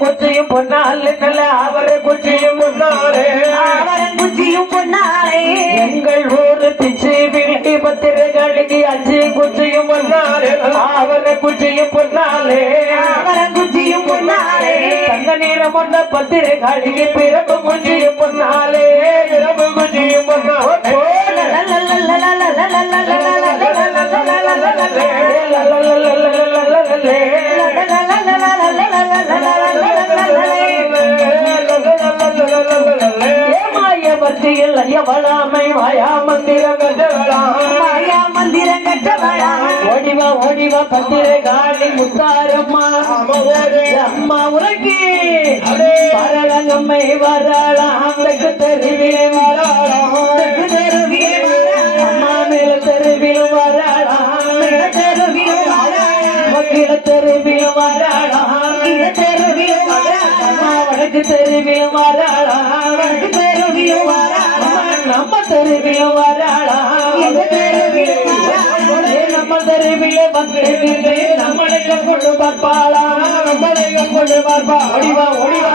குச்சியும் பொன்னாலே அவரை குச்சியும் பொன்னாலே அவரன் குச்சியும் பொன்னாலே எங்கள் ஊரு பிச்சு விழி பத்திரகாளிக்கு அச்சு குச்சியும் பொன்னாலே அவரை குச்சியும் பொன்னாலே அவரன் குச்சியும் பொன்னாலே தங்க நீரம் கொண்ட பத்திரகாளிக்கு பிறப்பு குச்சியும் பொன்னாலே பிறப்பு குச்சியும் பொன்னாலே மத்தியில் ஐயவளாமை மாயா மந்திரம் கட்டவளா மாயா மந்திரம் கட்டவளா ஓடிவா ஓடிவா பத்திரகாளி முத்தாரம்மா அம்மா உனக்கு பரளங்கம்மை வராளாம் தெற்கு தெருவிலே வராளாம் தெற்கு தெருவிலே வராளாம் அம்மா மேல தெருவில் வராளாம் மேல தெருவில் வராளாம் மக்கில தெருவில் வராளாம் கீழ தெருவில் வராளாம் அம்மா வடக்கு தெருவில் வராளாம் வடக்கு தெருவில் வராளாம் நம்ம தெருவில் வராளாம் எங்க தெருவில் வராளாம் நம்ம தெருவிலே வந்து நம்மளுக்கு கொண்டு பார்ப்பாளா நம்மளுக்கு கொண்டு பார்ப்பா ஓடிவா ஓடிவா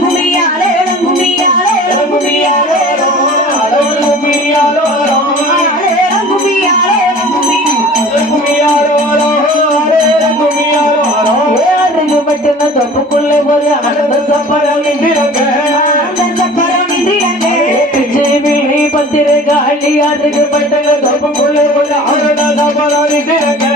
குமியாலே குமியாலே குமியாலே குமியாலோ குமியாலே மட்டும் தொப்புக்குள்ளே ஒரு ஆனந்த சப்பரம் நின்றாங்க பத்திரகாளி அதுக்கு பட்டங்க தொப்புக்குள்ளே ஒரு ஆனந்த சப்பரம் நின்றாங்க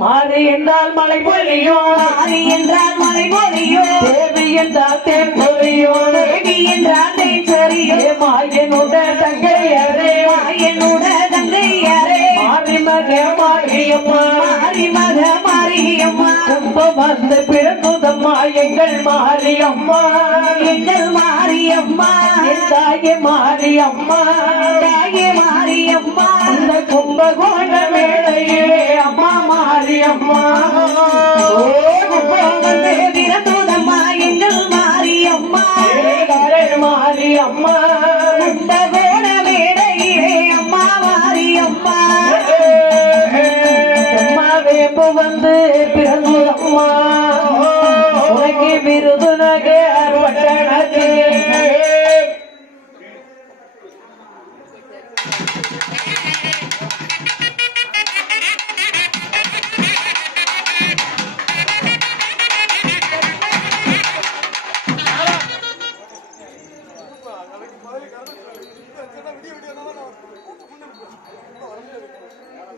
மாறி என்றால் மலை பொழியும் மாறி என்றால் மலை பொழியும் தேவி என்றால் தேன் பொழியும் தேவி என்றால் தேன் சொரியும் மாயனோட தங்கையரே மாயனோட தங்கையரே மாறி மக மாரியம்மா மாறி மக மாரியம்மா கும்பம் வந்து பிறந்ததம்மா எங்கள் மாரியம்மா எங்கள் மாரியம்மா தாயே மாரியம்மா தாயே மாரியம்மா இந்த கும்பகோண வேளையிலே அம்மா மாரியம்மா பிறந்ததம்மா எங்கள் மாரியம்மா மாரியம்மா கும்பகோண வேளையிலே அம்மா மாரியம்மா அம்மா வேம்பு வந்து பிறந்ததம்மா உனக்கு விருது நகை பட்டணத்தில்